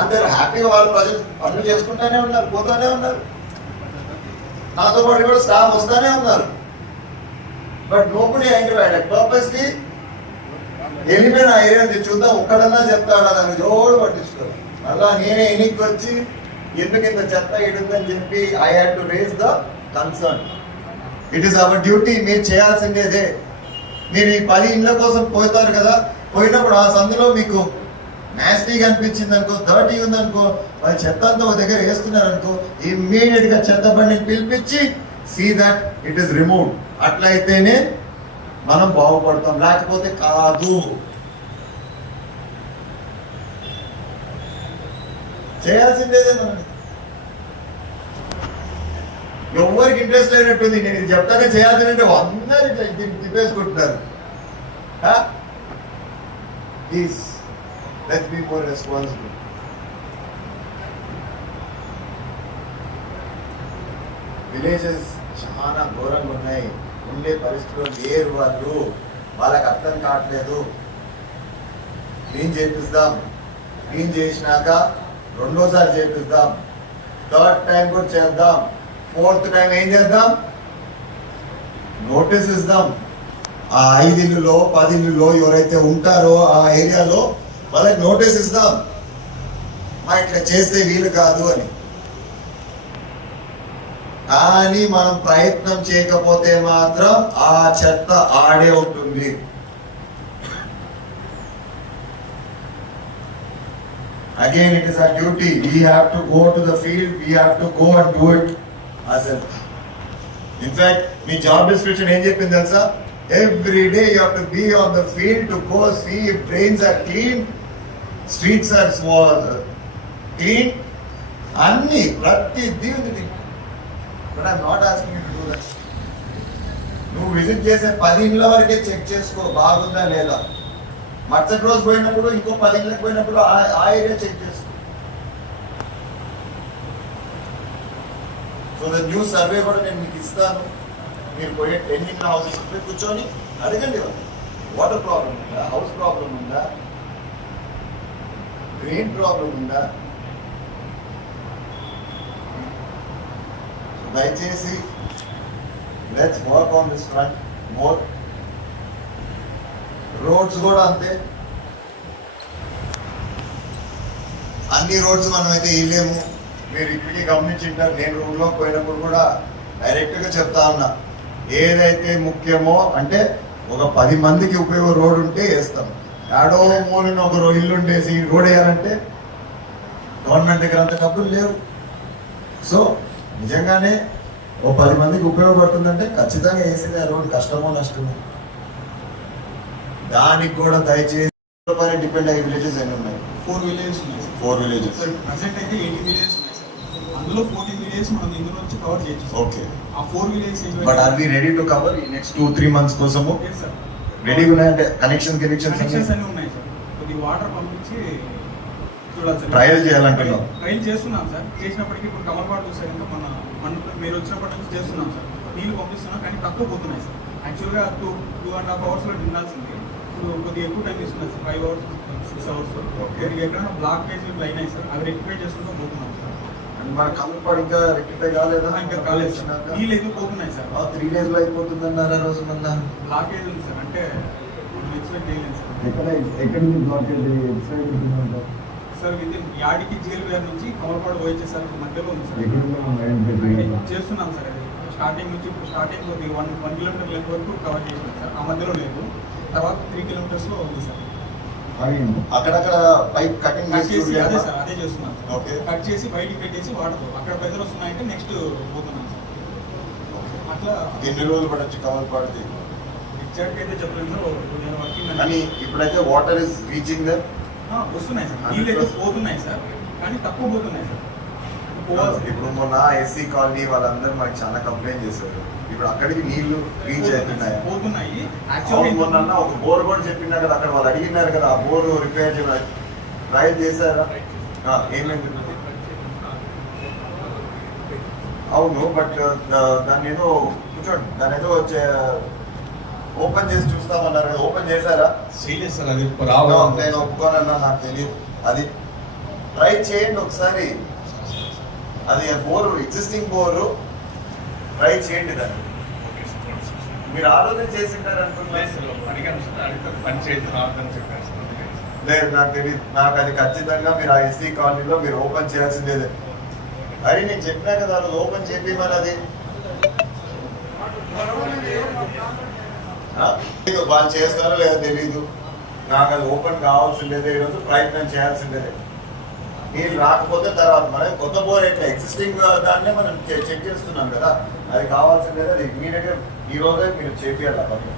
అందరు హ్యాపీగా వాళ్ళు ప్రజలు పనులు చేసుకుంటానే ఉన్నారు, పోతానే ఉన్నారు. నాతో పాటు కూడా స్టాఫ్ వస్తానే ఉన్నారు. బట్ నోబడీ యాంగ్రైడ్ పర్పస్లీ వెళ్ళిపోయిన ఆ ఏరియా చూద్దాం ఒక్కడన్నా చెప్తాడా, దాన్ని జోడు పట్టించుకోరు. అలా నేనే ఎనికి వచ్చి ఎందుకు ఇంత చెత్త ఇడుందని చెప్పి I had to raise the concern. It is our duty. మీరు చేయాల్సిందేదే. మీరు ఈ 10 ఇళ్ళ కోసం పోతారు కదా, పోయినప్పుడు ఆ సందులో మీకు నాస్టీగా అనిపించింది అనుకో, డర్టీ ఉందనుకో, వాళ్ళు చెత్త అంతా ఒక దగ్గర వేస్తున్నారనుకో, ఇమ్మీడియట్ గా చెత్త బండిని పిలిపించి see that it is remove. అట్లయితేనే మనం బాగుపడతాం, లేకపోతే కాదు. చేయాల్సిందేదే మనం. ఎవరికి ఇంట్రెస్ట్ లేనట్టుంది. నేను ఇది చెప్తానే చేయాల్సిందంటే అందరూ తిప్పేసుకుంటున్నారు. Please let's be more responsible. Villages చాలా ఘోరంగా ఉన్నాయి. ఉండే పరిస్థితుల్లో లేరు వాళ్ళు. వాళ్ళకి అర్థం కావట్లేదు. క్లీన్ చేపిస్తాం. క్లీన్ చేసినాక రెండోసారి చేపిస్తాం, 3rd టైం కూడా చేద్దాం, 4th టైం ఏం చేద్దాం, నోటీస్ ఇద్దాం. ఆ 5 ఇళ్ళలో 10 ఇళ్ళలో ఎవరైతే ఉంటారో ఆ ఏరియాలో వాళ్ళకి నోటీస్ ఇద్దాం, మా ఇట్లా చేస్తే వీలు కాదు అని. కానీ మనం ప్రయత్నం చేయకపోతే మాత్రం ఆ చెత్త ఆడే ఉంటుంది. Again, it is our duty. We have to go to the field. We have to go and do it ourselves. In fact, me job description ఏం చెప్పింది తెలుసా? Every day you have to be on the field to go see if drains are clean, streets are clean. అన్ని ప్రతిదీ ఉంది. But I'm not asking you to do that. నువ్వు visit చేసే 10 ఇళ్ళ వరకే చెక్ చేసుకో బాగుందా లేదా. మరుసటి రోజు పోయినప్పుడు ఇంకో 10 ఇళ్ళకి పోయినప్పుడు ఆ ఏరియా చెక్ చేసుకో. సో ద న్యూ సర్వే కూడా నేను మీకు ఇస్తాను. మీరు పోయే 10 ఇళ్ళ హౌసెస్ పోయి కూర్చొని అడగండి వాళ్ళు. వాటర్ ప్రాబ్లం ఉందా, హౌస్ ప్రాబ్లం ఉందా, డ్రైన్ ప్రాబ్లం ఉందా. దయచేసి let's work on this front more. Roads కూడా అంతే. అన్ని రోడ్స్ మనం అయితే వేయలేము. మీరు ఇప్పటికీ గమనించుంటారు. నేను రోడ్లో పోయినప్పుడు కూడా డైరెక్ట్గా చెప్తా ఉన్నా, ఏదైతే ముఖ్యమో అంటే ఒక 10 మందికి ఉపయోగ రోడ్ ఉంటే వేస్తాం. ఏడో మూలన ఒక ఇల్లు ఉండేసి రోడ్ వేయాలంటే గవర్నమెంట్ దగ్గర అంత డబ్బులు లేవు. సో నిజంగానే ఓ 10 మందికి ఉపయోగపడుతుందంటే ఖచ్చితంగా వేసేది ఆ రోడ్, కష్టమో నష్టమో. దానికి కూడా దయచేసి డిపెండ్ అయ్యే విలేజెస్ ఎన్ని ఉన్నాయి? 4 విలేజెస్ ఉన్నాయి. 4 విలేజెస్. ప్రజెంట్ అయితే 80 విలేజెస్ ఉన్నాయి సార్. అందులో 14 విలేజెస్ మనం ఇందులో నుంచి కవర్ చేయొచ్చు. ఓకే. ఆ 4 villages but are we ready to cover ఈ నెక్స్ట్ 2-3 మంత్స్ కోసము? Okay sir. రెడీగా ఉన్నాయంటే కనెక్షన్స్ అన్ని ఉన్నాయి సార్. కొద్ది వాటర్ పంపించి చూడాలి సార్. ట్రయల్ చేయాలంటున్నాం. ట్రయల్ చేస్తున్నాం సార్. చేసినప్పటికీ ఇప్పుడు కమర్పాటు చూసారు ఇంకా మన మీరు వచ్చినప్పటి నుంచి చేస్తున్నాం సార్. నీళ్ళు పంపిస్తున్నాం కానీ తక్కువ పోతున్నాయి సార్. యాక్చువల్గా 2.5 అవర్స్లో నిండాల్సింది. ఇప్పుడు కొద్దిగా ఎక్కువ టైం తీసుకున్నాం సార్. 5 hours 6 hours. ఎక్కడైనా బ్లాక్ పేజ్ లైన్ అయ్యి సార్, అవి రెక్టిఫై చేసుకుంటూ పోతున్నాం సార్. మన కమలపాడు ఇంకా రెక్టిఫై కాలేదా? ఇంకా కాలేదు సార్. నీళ్ళు ఎక్కువ పోతున్నాయి సార్. 3 days లో అయిపోతుందన్నారు ఆ రోజు మొన్న. బ్లాకేజ్ ఉంది సార్. అంటే మనం ఎక్స్పెక్ట్ చేయలేదు సార్. ఎక్కడ నుంచి బ్లాకేజ్ సార్ విత్ యాడికి జైలు వేర్ నుంచి కమలపాడు వచ్చేసారి మధ్యలో ఉంది సార్. చేస్తున్నాం సార్. అది స్టార్టింగ్ నుంచి ఇప్పుడు స్టార్టింగ్ 1 కిలోమీటర్ లెంత్ వరకు కవర్ చేసినాం సార్. ఆ మధ్యలో లేదు. తర్వాత 3 kilometers ఉంది సార్. అక్కడక్కడ పైప్ కటింగ్ కట్ చేసి అదే సార్ అదే చేస్తున్నాం సార్. ఓకే. కట్ చేసి బయటికి పెట్టేసి వాడతాం. అక్కడ ప్రెజర్ వస్తున్నాయంటే నెక్స్ట్ పోతున్నాం సార్. అట్లా ఎన్ని రోజులు పడొచ్చు కమలపాడుది? ఎగ్జాక్ట్ అయితే చెప్పలేదు సార్. నేను వర్కింగ్ కానీ ఇప్పుడైతే వాటర్ ఇస్ రీచింగ్ దర్. వస్తున్నాయి సార్. నీళ్ళు అయితే పోతున్నాయి సార్. కానీ తక్కువ పోతున్నాయి సార్. పోవాల్సి ఇప్పుడు మొన్న ఎస్సీ కాలనీ వాళ్ళందరూ మనకి చాలా కంప్లైంట్ చేశారు. ఇప్పుడు అక్కడికి నీళ్లు రీచ్ అవుతున్నాయి. పోతున్నాయి. అవును, యాక్చువల్లీ మొన్న ఒక బోర్ కూడా చెప్పినా కదా, అక్కడ వాళ్ళు అడిగినారు కదా, ఆ బోర్ రిపేర్ చేయడం ట్రయల్ చేశారా? ఏమైంది? అవును, బట్ దాన్ని ఏదో కూర్చోండి, దాని ఏదో ఓపెన్ చేసి చూస్తామన్నారు కదా, ఓపెన్ చేశారా? సీరియస్ సార్ అది నేను ఒప్పుకోనన్నా, నాకు తెలియదు. అది ట్రై చేయండి ఒకసారి. అది బోరు ఎగ్జిస్టింగ్ బోరు, ట్రై చేయండి దాన్ని. మీరు ఆలోచన చేసింటారు అనుకున్నారు. లేదు, నాకు తెలియదు. నాకు అది ఖచ్చితంగా మీరు ఆ ఎస్సీ కాలనీలో మీరు ఓపెన్ చేయాల్సిందేదే. అరే నేను చెప్పినా కదా, అది ఓపెన్ చేపి మరి అది వాళ్ళు చేస్తారో లేదో తెలీదు. నాకు అది ఓపెన్ కావాల్సిందేదే, ఈరోజు ప్రయత్నం చేయాల్సిందేదే. నీళ్ళు రాకపోతే తర్వాత మనం కొత్త బోర్ ఎట్లా ఎగ్జిస్టింగ్ దాన్నే మనం చెక్ చేస్తున్నాం కదా, అది కావాల్సిందే. అది ఇమీడియట్గా ఈ రోజే మీరు చేపియాలి. పని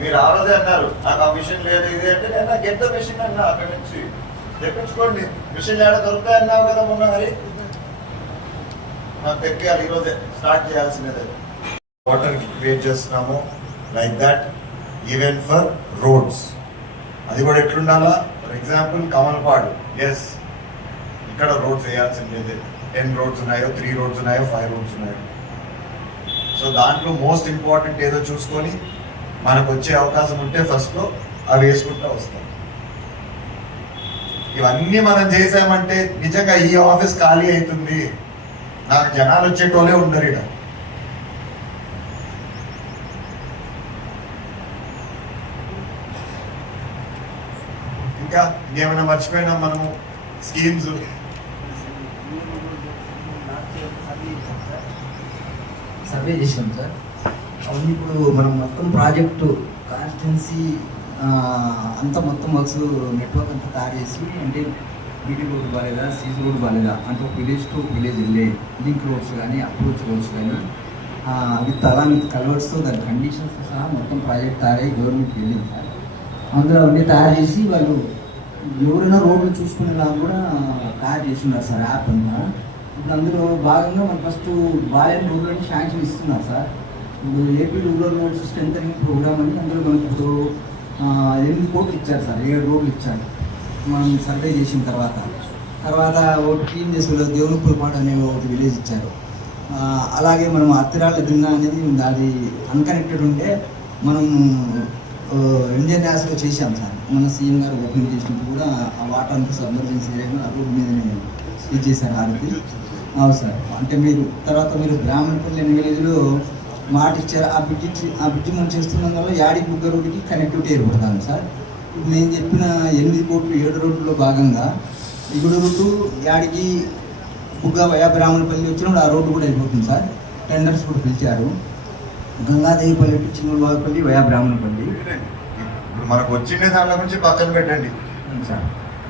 మీరు ఆ రోజే అన్నారు నాకు ఆ మిషన్ లేదు ఇది అంటే, నేను గెట్ ద మిషన్ అన్నా, అక్కడి నుంచి తెప్పించుకోండి. మిషన్ ఏడ దొరుకుతాయి అన్నావు కదా మొన్న, మరి నాకు తెప్పియాలి, ఈరోజే స్టార్ట్ చేయాల్సిందే. వాటర్ క్రియేట్ చేస్తున్నాము like that even for roads. అది కూడా ఎట్లుండాలా? ఫర్ ఎగ్జాంపుల్ కమలపాడు, ఎస్ ఇక్కడ రోడ్స్ వేయాల్సిందే. 10 roads ఉన్నాయో, 3 roads ఉన్నాయో, 5 roads ఉన్నాయో. సో దాంట్లో మోస్ట్ ఇంపార్టెంట్ ఏదో చూసుకొని మనకు వచ్చే అవకాశం ఉంటే ఫస్ట్లో అవి వేసుకుంటూ వస్తాం. ఇవన్నీ మనం చేసామంటే నిజంగా ఈ ఆఫీస్ ఖాళీ అవుతుంది. నాకు జనాలు వచ్చేటోళ్ళే ఉండరు ఇక్కడ. ఇంకా ఇంకేమైనా మర్చిపోయినా మనము స్కీమ్స్? సర్వే చేసాం సార్. అవన్నీ ఇప్పుడు మనం మొత్తం ప్రాజెక్టు కాన్స్టిట్యున్సీ అంతా మొత్తం వర్క్స్ నెట్వర్క్ అంతా తయారు చేసి, అంటే బీటీ రోడ్ బాగాలేదా, సీసీ రోడ్ బాగాలేదా, అంటే ఒక విలేజ్ టు విలేజ్ వెళ్ళే లింక్ రోడ్స్ కానీ అప్రోచ్ రోడ్స్ కానీ విత్ కలవర్స్తో దాని కండిషన్స్ సహా మొత్తం ప్రాజెక్ట్ తయారై గవర్నమెంట్కి వెళ్ళింది సార్. అందులో అవన్నీ తయారు చేసి వాళ్ళు ఎవరైనా రోడ్లు చూసుకునేలాగా కూడా తయారు చేస్తున్నారు సార్ యాప్ అంతా. ఇప్పుడు అందులో భాగంగా మనం ఫస్ట్ బాలెన్ రూరల్ శాంక్షన్ ఇస్తున్నారు సార్. ఇప్పుడు AP rural road strengthening programme అని అందులో మనకి ఇప్పుడు 8 కోట్లు ఇచ్చారు సార్. 7 రోడ్లు ఇచ్చారు మనం సర్వే చేసిన తర్వాత. ఒకటి క్లీన్ చేసి దేవునిపులపాడు అనే ఒకటి విలేజ్ ఇచ్చారు. అలాగే మనం అత్తిరాళ్ళ దిన్న అనేది అది అన్కనెక్టెడ్ ఉంటే మనం ఇండియన్ యాస్లో చేశాం సార్. మన సీఎం గారు ఓపెన్ చేసినప్పుడు కూడా ఆ వాటర్ అంతా ఎమర్జెన్సీ ఏరియాలో ఆ రోడ్డు మీదనే ఇది చేశారు ఆడికి. అవును సార్. అంటే మీరు బ్రాహ్మణపల్లి అనే విలేజ్లో మాట ఇచ్చారు. ఆ బ్రిడ్జి మనం చేస్తున్నందువల్ల యాడికి బుగ్గ రోడ్డుకి కనెక్టివిటీ ఏర్పడతాను సార్. ఇప్పుడు నేను చెప్పిన 8 కోట్లు 7 రోడ్లలో భాగంగా ఇగుడూరు టు యాడికి బుగ్గ వయా బ్రాహ్మణపల్లి వచ్చినప్పుడు ఆ రోడ్డు కూడా అయిపోతుంది సార్. టెండర్స్ కూడా పిలిచారు. గంగాదేవిపల్లి టు చిన్నబాగుపల్లి వయా బ్రాహ్మణపల్లి. ఇప్పుడు మనకు వచ్చిన దాని గురించి పక్కన పెట్టండి సార్.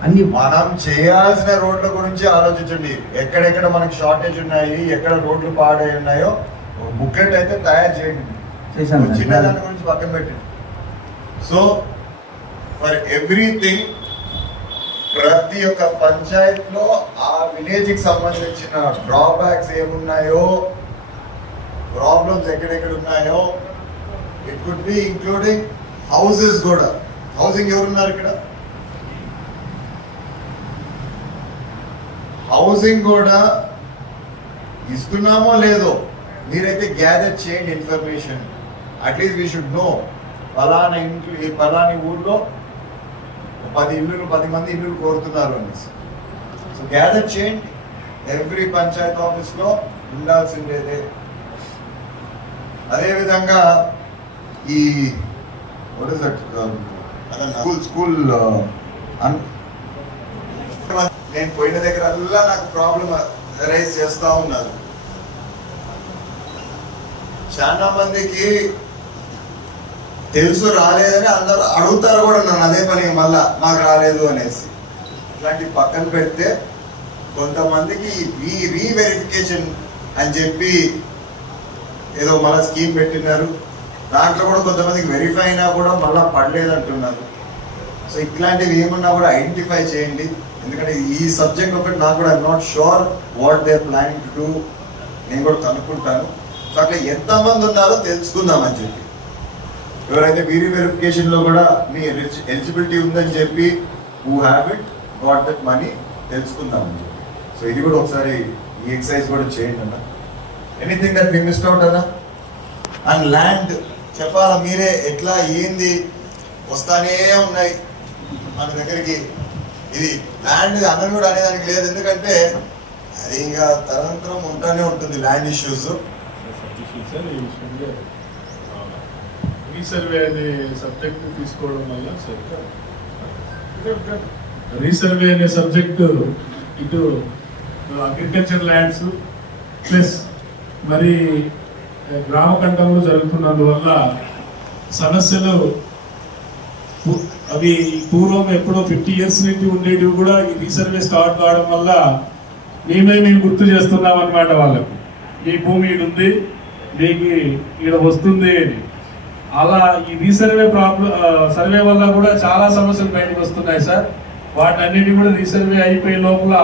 అన్ని మనం చేయాల్సిన రోడ్ల గురించి ఆలోచించండి. ఎక్కడెక్కడ మనకి షార్టేజ్ ఉన్నాయి, ఎక్కడ రోడ్లు పాడై ఉన్నాయో బుక్లెట్ అయితే తయారు చేయండి. చిన్న దాని గురించి పక్కన పెట్టండి. సో ఫర్ ఎవ్రీథింగ్, ప్రతి ఒక్క పంచాయతీలో ఆ విలేజ్కి సంబంధించిన డ్రాబ్యాక్స్ ఏమున్నాయో, ప్రాబ్లమ్స్ ఎక్కడెక్కడ ఉన్నాయో, it could be including houses కూడా. హౌసింగ్ ఎవరున్నారు ఇక్కడ? హౌసింగ్ కూడా ఇస్తున్నామో లేదో మీరైతే గ్యాదర్ చేయండి information. At least we should know పలానా ఇంట్లో పలాని ఊర్లో 10 మంది ఇల్లులు కోరుతున్నారు అనేసి. సో గ్యాదర్ చేయండి. ఎవ్రీ పంచాయత్ ఆఫీస్లో ఉండాల్సిందేదే. అదేవిధంగా ఈ స్కూల్ నేను పోయిన దగ్గరల్లా నాకు ప్రాబ్లం రైజ్ చేస్తూ ఉన్నారు. చాలా మందికి తెలుసు రాలేదని అందరూ అడుగుతారు కూడా నన్ను అదే పని మళ్ళా మాకు రాలేదు అనేసి. ఇట్లాంటి పక్కన పెడితే కొంతమందికి రీవెరిఫికేషన్ అని చెప్పి ఏదో మళ్ళీ స్కీమ్ పెట్టినారు. దాంట్లో కూడా కొంతమందికి వెరిఫై అయినా కూడా మళ్ళీ పడలేదు అంటున్నారు. సో ఇట్లాంటివి ఏమన్నా కూడా ఐడెంటిఫై చేయండి. ఎందుకంటే ఈ సబ్జెక్ట్ ఒకటి నాకు కూడా I'm not sure what they planning to do. నేను కూడా కనుక్కుంటాను. సో అట్లా ఎంతమంది ఉన్నారో తెలుసుకుందామని చెప్పి, ఎవరైతే వెరిఫికేషన్లో కూడా మీ ఎలిజిబిలిటీ ఉందని చెప్పి who have it got that money తెలుసుకుందామని చెప్పి. సో ఇది కూడా ఒకసారి ఈ ఎక్సర్సైజ్ కూడా చేయండి అన్న. Anything that we missed out అన్న. అండ్ ల్యాండ్ చెప్పాలా మీరే, ఎట్లా ఏంది వస్తానే ఉన్నాయి మన దగ్గరికి. ఇది ల్యాండ్ అన్నది కూడా అనేదానికి లేదు, ఎందుకంటే అది ఇంకా తరంతరం ఉంటానే ఉంటుంది ల్యాండ్ ఇష్యూస్. రీసర్వే అనే సబ్జెక్ట్ తీసుకోవడం వల్ల రీసర్వే అనే సబ్జెక్టు ఇటు అగ్రికల్చర్ ల్యాండ్స్ ప్లస్ మరి గ్రామ కంఠంలో జరుగుతున్నందువల్ల సమస్యలు అవి పూర్వం ఎప్పుడో 50 years నుండి ఉండేటివి కూడా ఈ రీసర్వే స్టార్ట్ కావడం వల్ల మేము గుర్తు చేస్తున్నాం అన్నమాట వాళ్ళకు. మీ భూమి ఈడు ఉంది, మీకు ఈడ వస్తుంది అని. అలా ఈ రీసర్వే సర్వే వల్ల కూడా చాలా సమస్యలు బయటకు వస్తున్నాయి సార్. వాటన్నిటి కూడా రీసర్వే అయిపోయే లోపల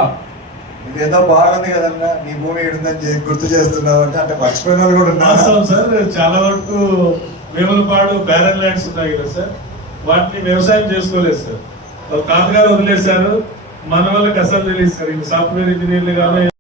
ఇది ఏదో బాగుంది కదన్నా, నీ భూమి ఏడుందని గుర్తు చేస్తున్నావు అంటే మర్చిపోయిన వాళ్ళు కూడా ఉన్నారు. వాస్తవం సార్, చాలా వరకు వేములపాడు బ్యారన్ ల్యాండ్స్ ఉన్నాయి కదా సార్, వాటిని వ్యవసాయం చేసుకోలేదు సార్. వాళ్ళ తాతగారు వదిలేశారు, మన వాళ్ళకి అసలు తెలియదు సార్. సాఫ్ట్వేర్ ఇంజనీర్లు కానీ